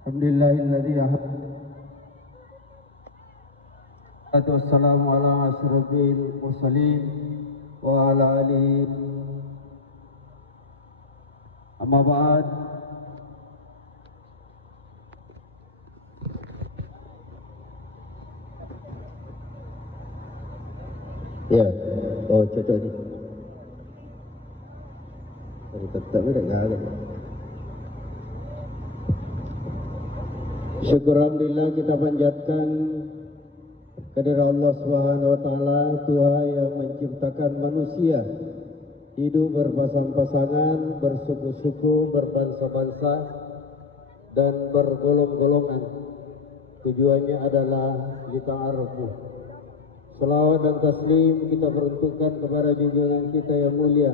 Alhamdulillahilladzi wassalamu ala asyrafil mursalin wa ala alihi amma ba'd. Ya, oh cocok ni. Tetap tidak ada. Syukur alhamdulillah kita panjatkan kehadirat Allah Subhanahu wa taala, Tuhan yang menciptakan manusia hidup berpasang-pasangan, bersuku-suku, berbangsa-bangsa dan bergolong-golongan. Tujuannya adalah lita'arufu. Salawat dan taslim kita peruntukkan kepada junjungan kita yang mulia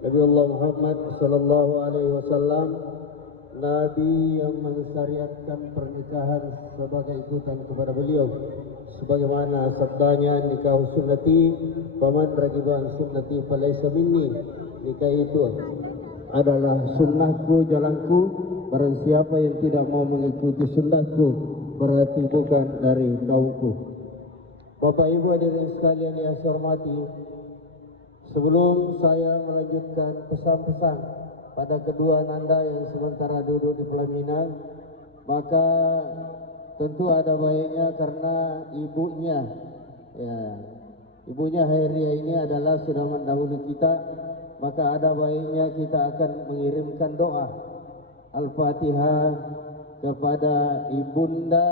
Nabi Allah Muhammad sallallahu alaihi wasallam, Nabi yang mensyariatkan pernikahan sebagai ikutan kepada beliau, sebagaimana sabdanya, nikah sunnati faman ragiba an sunnati falaysa minni. Nikah itu adalah sunnahku, jalanku. Barang siapa yang tidak mau mengikuti sunnahku berarti bukan dari kaumku. Bapak Ibu hadirin sekalian yang saya hormati, sebelum saya melanjutkan pesan-pesan pada kedua nanda yang sementara duduk di pelaminan, maka tentu ada baiknya karena ibunya Hairia ini adalah sudah mendahului kita, maka ada baiknya kita akan mengirimkan doa Al-Fatihah kepada ibunda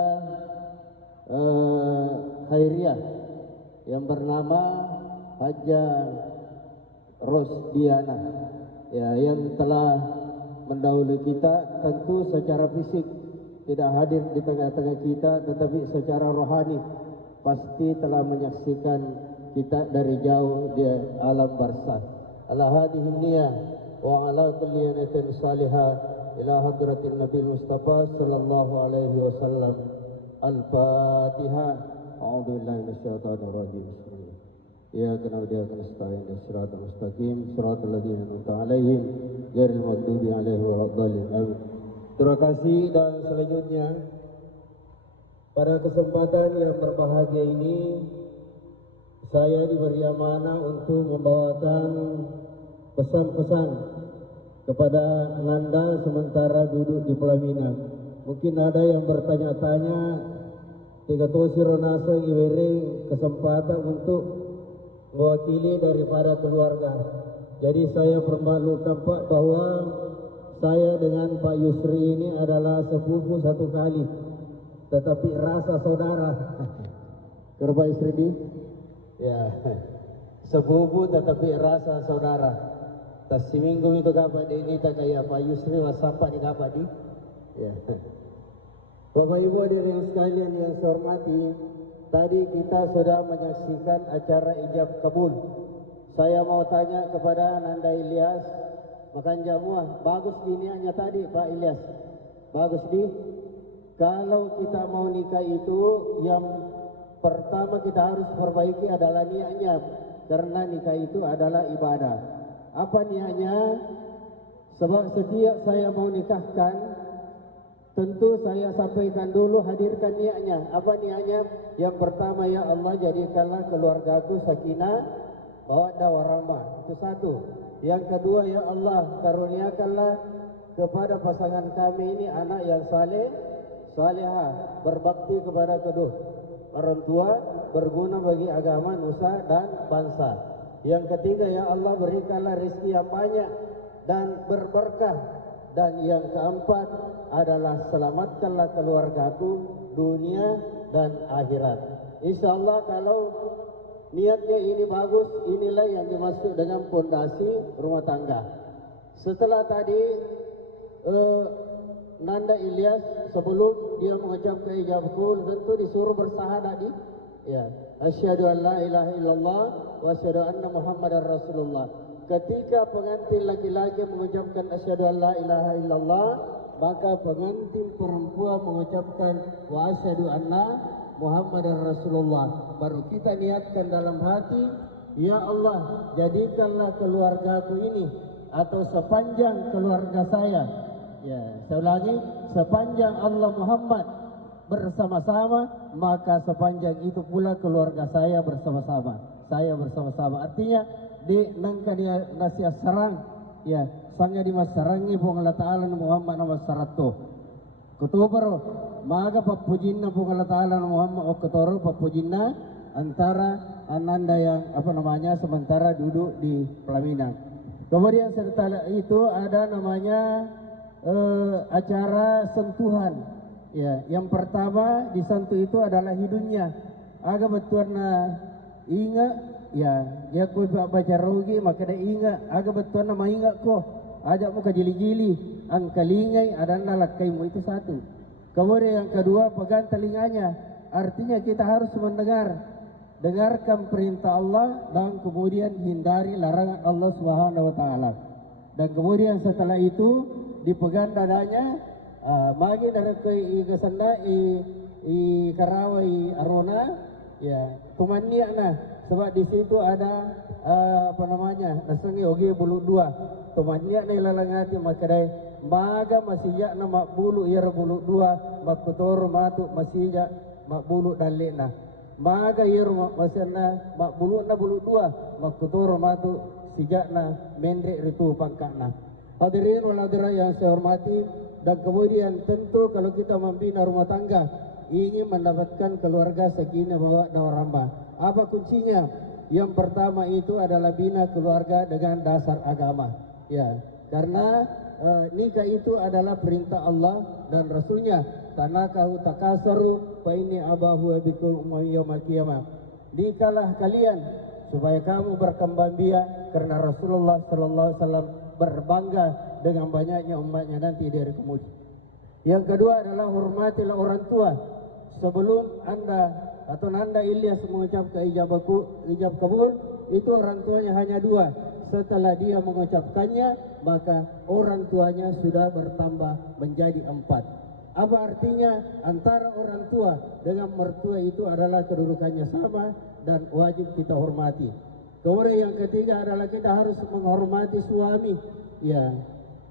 Hairia yang bernama Hajah Rosdiana, ya, yang telah mendahului kita. Tentu secara fisik tidak hadir di tengah-tengah kita, tetapi secara rohani pasti telah menyaksikan kita dari jauh di alam barzakh. Ala hadhihi niyyah wa ala kulli niyatin salihah ila hadratin Nabi Mustafa sallallahu alaihi wasallam. Al-Fatihah. A'udzu billahi minasyaitonir rajim. Iyyaka na'budu wa iyyaka nasta'in. Shiratal mustaqim, shiratal ladzina an'amta 'alaihim ghairil maghdubi 'alaihim waladdallin. Amin. Terima kasih. Dan selanjutnya pada kesempatan yang berbahagia ini saya diberi amanah untuk membawakan pesan-pesan kepada Nanda sementara duduk di pelaminan. Mungkin ada yang bertanya-tanya, tiga tosiro naso iwering kesempatan untuk mewakili daripada keluarga. Jadi saya permalukan Pak bahwa saya dengan Pak Yusri ini adalah sepupu satu kali, tetapi rasa saudara. Ke Pak Yusri di? Ya, sepupu tetapi rasa saudara. Tas seminggu itu kapan ini tak kayak Pak Yusri wasapa di kapan di? Ya. Bapak Ibu hadirin sekalian yang saya hormati, tadi kita sudah menyaksikan acara ijab kabul. Saya mau tanya kepada Nanda Ilyas, makan jamuah, bagus dinianya tadi Pak Ilyas, bagus di. Kalau kita mau nikah itu yang pertama kita harus perbaiki adalah niatnya, karena nikah itu adalah ibadah. Apa niatnya? Sebab setiap saya mau nikahkan, tentu saya sampaikan dulu, hadirkan niatnya. Apa niatnya? Yang pertama, ya Allah jadikanlah keluargaku sakinah mawaddah warahmah. Itu satu. Yang kedua, ya Allah karuniakanlah kepada pasangan kami ini anak yang saleh, salihah, berbakti kepada kedua orang tua, berguna bagi agama, nusa dan bangsa. Yang ketiga, ya Allah berikanlah rezeki yang banyak dan berberkah. Dan yang keempat adalah selamatkanlah keluargaku dunia dan akhirat. InsyaAllah kalau niatnya ini bagus, inilah yang dimaksud dengan fondasi rumah tangga. Setelah tadi Nanda Ilyas sebelum dia mengucapkan ijabul tentu disuruh bersahadat di, ya, asyhadu an la ilaha illallah wa asyhadu anna muhammadar rasulullah. Ketika pengantin laki-laki mengucapkan asyhadu an la ilaha illallah, maka pengantin perempuan mengucapkan wa asyhadu anna muhammadar rasulullah. Baru kita niatkan dalam hati, ya Allah jadikanlah keluargaku ini atau sepanjang keluarga saya, ya, saya ulangi, sepanjang Allah Muhammad bersama-sama, maka sepanjang itu pula keluarga saya bersama-sama. Saya bersama-sama. Artinya di nangka dia nasihat sarang, ya, sanga di masarangi pong Allah Ta'ala Muhammad nama sarato. Kutubaro, maga papujinna pong Allah Ta'ala Muhammad o kutoro papujinna antara ananda yang apa namanya sementara duduk di pelaminan. Kemudian setelah itu ada namanya acara sentuhan. Ya, yang pertama disentuh itu adalah hidungnya. Agak betul ingat, ya ku baca rugi maka dia ingat. Agak betul nama ingat ko. Ajak muka jili-jili, angkalingai ada nalakaimu itu satu. Kemudian yang kedua pegang telinganya. Artinya kita harus dengarkan perintah Allah dan kemudian hindari larangan Allah Subhanahu wa taala. Dan kemudian setelah itu dipegang dadanya, magi dari ke kesana i karawai arona, ya tumania nah sebab di situ ada apa namanya nasangi oge bulu dua tumania na ilalangati makadai maga masija na makbulu ira bulu dua makutor matu masija makbulu dalena maga ira masana makbulu na bulu dua makutor matu sijakna mendre ritu pangkana. Hadirin wal hadirat yang saya hormati, dan kemudian tentu kalau kita membina rumah tangga ingin mendapatkan keluarga sakinah mawaddah warahmah, apa kuncinya? Yang pertama itu adalah bina keluarga dengan dasar agama, ya, karena nikah itu adalah perintah Allah dan Rasulnya. Tanakahu takasaru fa inni abahu bikum yaumil qiyamah. Nikahlah kalian supaya kamu berkembang biak, karena Rasulullah sallallahu alaihi wasallam berbangga dengan banyaknya umatnya nanti dari kemudian. Yang kedua adalah hormatilah orang tua. Sebelum anda atau Nanda Ilyas mengucapkan ijab kabul, itu orang tuanya hanya dua. Setelah dia mengucapkannya, maka orang tuanya sudah bertambah menjadi 4. Apa artinya? Antara orang tua dengan mertua itu adalah kedudukannya sama dan wajib kita hormati. Kemudian yang ketiga adalah kita harus menghormati suami. Ya,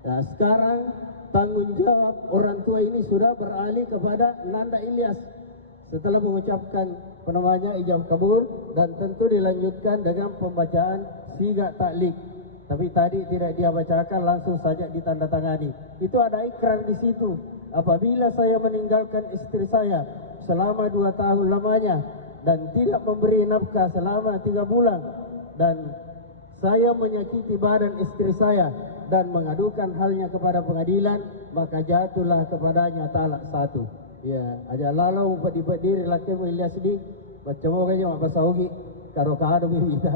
nah, sekarang tanggung jawab orang tua ini sudah beralih kepada Nanda Ilyas setelah mengucapkan penamanya ijab kabul, dan tentu dilanjutkan dengan pembacaan siga taklik. Tapi tadi tidak dia bacakan, langsung saja ditandatangani. Itu ada ikrar di situ. Apabila saya meninggalkan istri saya selama 2 tahun lamanya dan tidak memberi nafkah selama 3 bulan, dan saya menyakiti badan istri saya dan mengadukan halnya kepada pengadilan, maka jatuhlah kepadanya talak 1. Ya, aja lalu berdiri laki Ilyas di baca mau kayaknya apa saugi karo kado kita.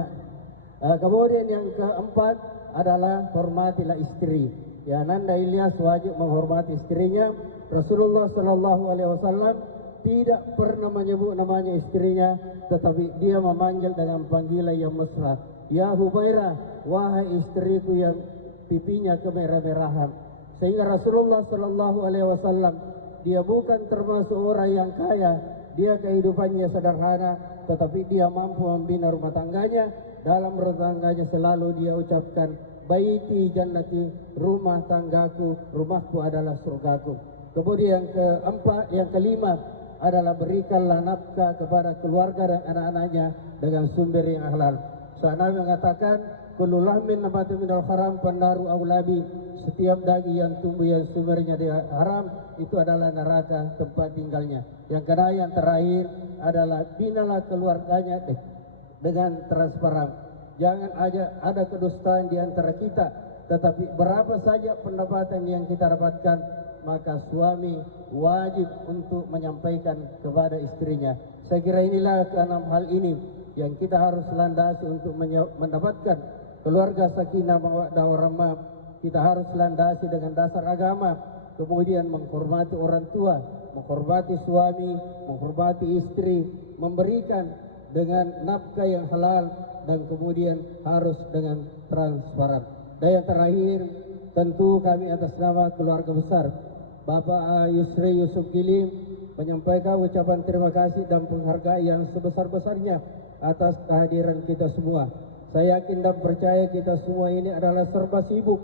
Kemudian yang keempat adalah hormatilah istri. Ya, Nanda Ilyas wajib menghormati istrinya. Rasulullah sallallahu alaihi wasallam tidak pernah menyebut namanya istrinya, tetapi dia memanggil dengan panggilan yang mesra. Ya Hubairah, wahai istriku yang pipinya kemerah-merahan. Sehingga Rasulullah sallallahu alaihi wasallam dia bukan termasuk orang yang kaya, dia kehidupannya sederhana, tetapi dia mampu membina rumah tangganya. Dalam rumah tangganya selalu dia ucapkan, baiti jannati, rumah tanggaku, rumahku adalah surgaku. Kemudian yang kelima adalah berikanlah nafkah kepada keluarga dan anak-anaknya dengan sumber yang halal. Nabi mengatakan, kullu lahmin nabata minal haram pannaru aulabi. Setiap daging yang tumbuh yang sumbernya dia haram, itu adalah neraka tempat tinggalnya. Yang terakhir adalah binalah keluarganya dengan transparan. Jangan ada kedustaan di antara kita, tetapi berapa saja pendapatan yang kita dapatkan, maka suami wajib untuk menyampaikan kepada istrinya. Saya kira inilah keenam hal ini yang kita harus landasi untuk mendapatkan keluarga sakinah mawaddah warahmah. Kita harus landasi dengan dasar agama, kemudian menghormati orang tua, menghormati suami, menghormati istri, memberikan dengan nafkah yang halal, dan kemudian harus dengan transparan. Dan yang terakhir, tentu kami atas nama keluarga besar Bapak Yusri Yusuf Gilim menyampaikan ucapan terima kasih dan penghargaan yang sebesar-besarnya atas kehadiran kita semua. Saya yakin dan percaya kita semua ini adalah serba sibuk,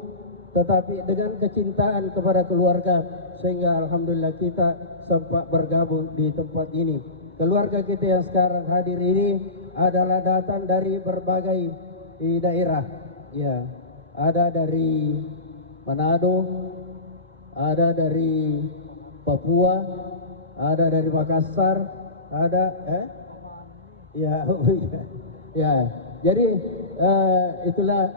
tetapi dengan kecintaan kepada keluarga, sehingga alhamdulillah kita sempat bergabung di tempat ini. Keluarga kita yang sekarang hadir ini adalah datang dari berbagai daerah. Ya, ada dari Manado, ada dari Papua, ada dari Makassar, ada ya, ya. Jadi itulah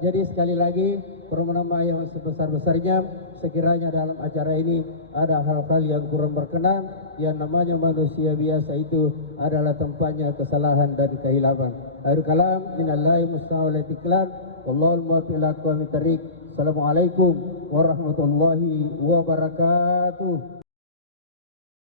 jadi sekali lagi permohonan maaf yang sebesar-besarnya sekiranya dalam acara ini ada hal-hal yang kurang berkenan. Yang namanya manusia biasa itu adalah tempatnya kesalahan dan kehilapan. Akhir kalam minallahi musta'ala tiklan wallahul muwaffiq ila aqwamit thariq. Assalamualaikum warahmatullahi wabarakatuh.